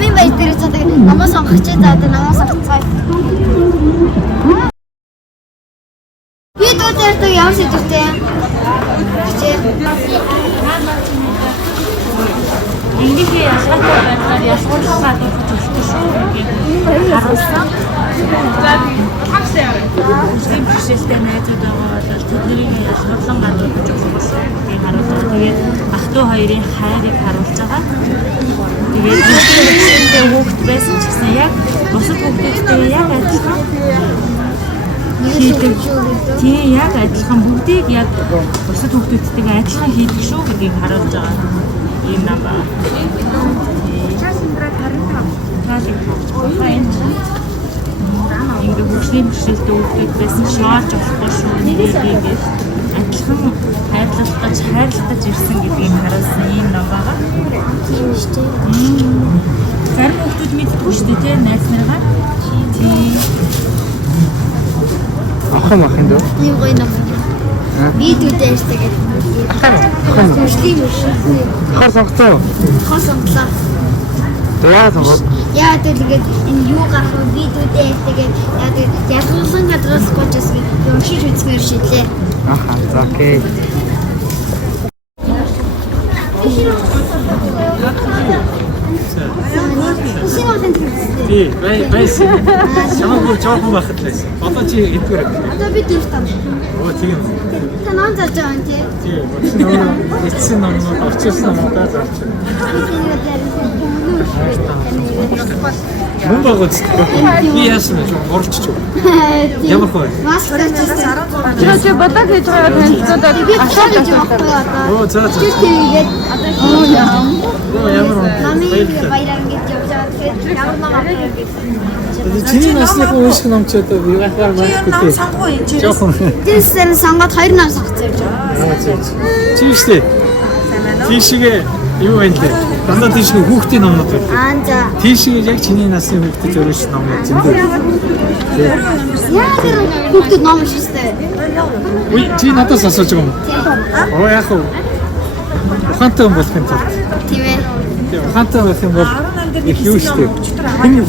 Намын баяр дээр цаадаг намаа сонгох чи заа намаа сонгоцгоо. Би дүүтэй ямар сэдвтэй юм? Ингээд ялгаатай байдлаар ялгуулсан төлөвтэй шүү гэж харуулсан. Үзлийн бишэлтэй найзууд байгаа бол тэднийг ялгуулсан гадуур гэж уусгасан гэдгийг харуулсан. Тэгээд ах トゥ хоёрын хайрыг харуулж байгаа. Тэгээд бишэлтэй хүүхэд байсан ч гэсэн яг бусад хүүхдүүдтэй яг адилхан хийдэг. Тийм яг адилхан бүгдийг яг бусад хүүхдүүдтэйгээ адилхан хийдэг шүү гэдгийг харуулж байгаа. Энэ нам ба. Ингээд хөгжлийн бишэлтэй хүүхдүүд байсан шоолж болохгүй шүү нэрийгээд адилхан хайрлаж ирсэн гэдгийг харуулсан юм нам байгаа. Тийм шүү дээ. Зарим хүүхдүүд мэддэггүй шүү дээ найз нараа. Тийм. Ахын дөө. Тийм гоё нам. Би дүүтэй штегээд. Ахын. Хөгжлийн бишэлтэй. Ахаар сонгоцоо. Хос сонглоо. Яа сонгоод. Яа тэгээд энэ юу гарах вэ? Видеотэй тэгээд яа тэгээд ялгуулсан гадраас гоочс юм шиг үзмээр шидлээ. Аха, за окей. Тий, байсан. Чамайг жоохон байхад байсан. Одоо чи эдгээр. Одоо би дүүр там. Оо тийм. Та нон зааж байгаа юм тий. Тий, эцсийн номнууд орчуулсан надад зарч байна. Мөн багц. Би яасан бэ? Орчч. Ямар хөө? Маск тавьчихсан. Чи бодож хийж байгаа танилцуудад Би ашиг гэж байхгүй одоо. Оо за за. Тэгээд одоо Ямар намын баяраар ингэж явж байгаа. Тэгээд ямар намаа гэж. чиний насны хүн шиг ном ч одоо би гахаар байхгүй тий. Жоохон. Тэсэр сонгоод 2 нам сонгоцсон гэж байна. Чи штэ. Тийшээ юу вэ лээ? Дандаа тийшээ хүүхдийн номнууд байна. Аа за. Тийшээ яг чиний насны хүүхдэд зориулж номнууд зөндөө. Яа тэр хүүхдүүд ном шигтэй. Үгүй чи надаас асууж байгаа юм. Оо яах вэ? Ухаантай хүн болох юм тул. Тийм ээ. Тийм ухаантай байх юм бол их юу штэ.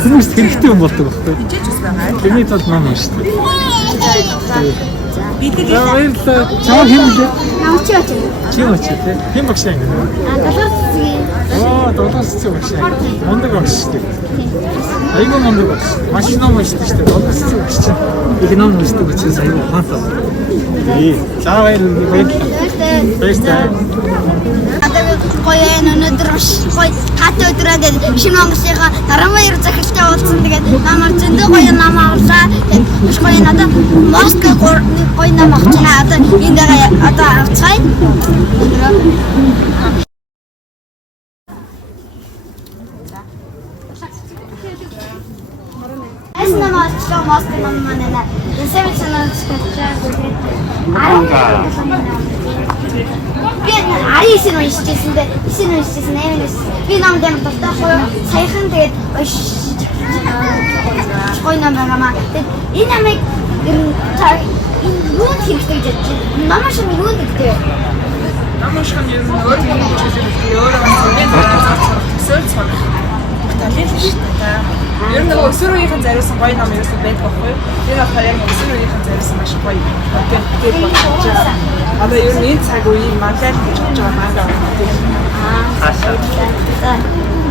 Хүмүүс хэрэгтэй хүн болдог байхгүй. Тэрний тулд ном штэ. Баярлалаа. Чамаа хэн блэ? Намч яач. Чи очив те. Хэн багш юм бэ? Оо, долоос цэцэг багш. Мундаг багш штэ. Айгуу мундаг багш. Маш ном уншдаг штэ. Долоос цэцэг багш чинь. Их ном уншдаг учраас айгуу ухаантай. Тий. За баярлалаа. Баярлалаа. Гоё өнөдөр гоё хатаа өдрөөд шинэ Монголынхаа дараан баяр захиралтай уулзсан. Тэгээд намар зөндөө гоё нам авлаа. Тэгээд маш гоё надад Москва гоё нам авч байгаа. Одоо энэ дээр одоо авцгаая. Эс намаас Москва нам манайна. Энэ санаач би ари син уншижсэн дээ. Син уншижсэн нэмээс. Би нам дээр тастахгүй. Саяхан тэгээд гоё нам байгаамаа. Энэ намайг юу хэрэгтэй гэж бодчих. Намаа шиг юу гэдэг вэ? Намаа шиг юм өөр юм чиглэл өөр өмсөөр цогц. Талил шүү дээ. Ер нь өсвөр үеийнхэн зариусан гоё ном ерөөсөө байдаг байхгүй юу? Энэ болохоор яг өсвөр үеийнхэн зариусан маш гоё контент гэж бодож байгаа. Одоо ер нь энэ цаг үеийн мангал гэж бодож байгаа манга байна.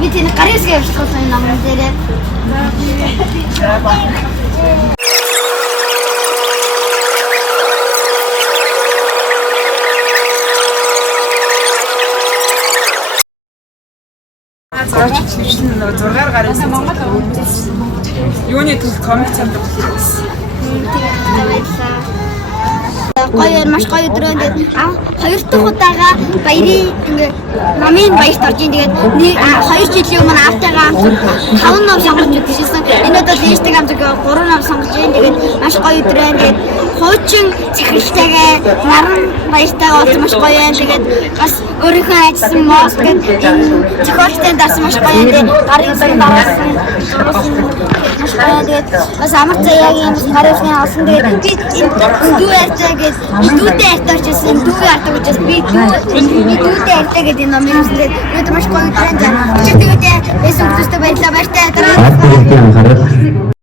Би тийм гарьяасгээ явуулсан ном дээрээ. Чинь 6 гарын Монгол юуны төл комик цамдаг хийсэн. Гоё маш гоё өдрөөнд хоёр дахь удаага баярын ингээ намын баярт орж ийн тэгээд 2 жилийн өмнө автайгаа 5 ном сонгож үзчихсэн. Энэ удаа листик амжиг 3 ном сонгож ийн тэгээд маш гоё өдрөөнд тэгээд хуучин захиралтайгаа наран баяртайгаа уулзсан маш гоё юм. Тэгээд бас өөрийнхөө ажилласан Москвад зохиолтой дарсан маш гоё юм. Гарын сан дараасан маш гоё тэгээд бас амар заяагийн гарын сан авсан. Тэгээд би дүү ярьжээ гэж дүүтэй артаач гэсэн дүүгээ артаач гэсэн би дүүтэй артаа гэдэг номыг үзлээ. Өнөөдөр маш гоё тренд. Чи тэгээд байсан хүмүүстэй баярлалаа. Баяртай дараа.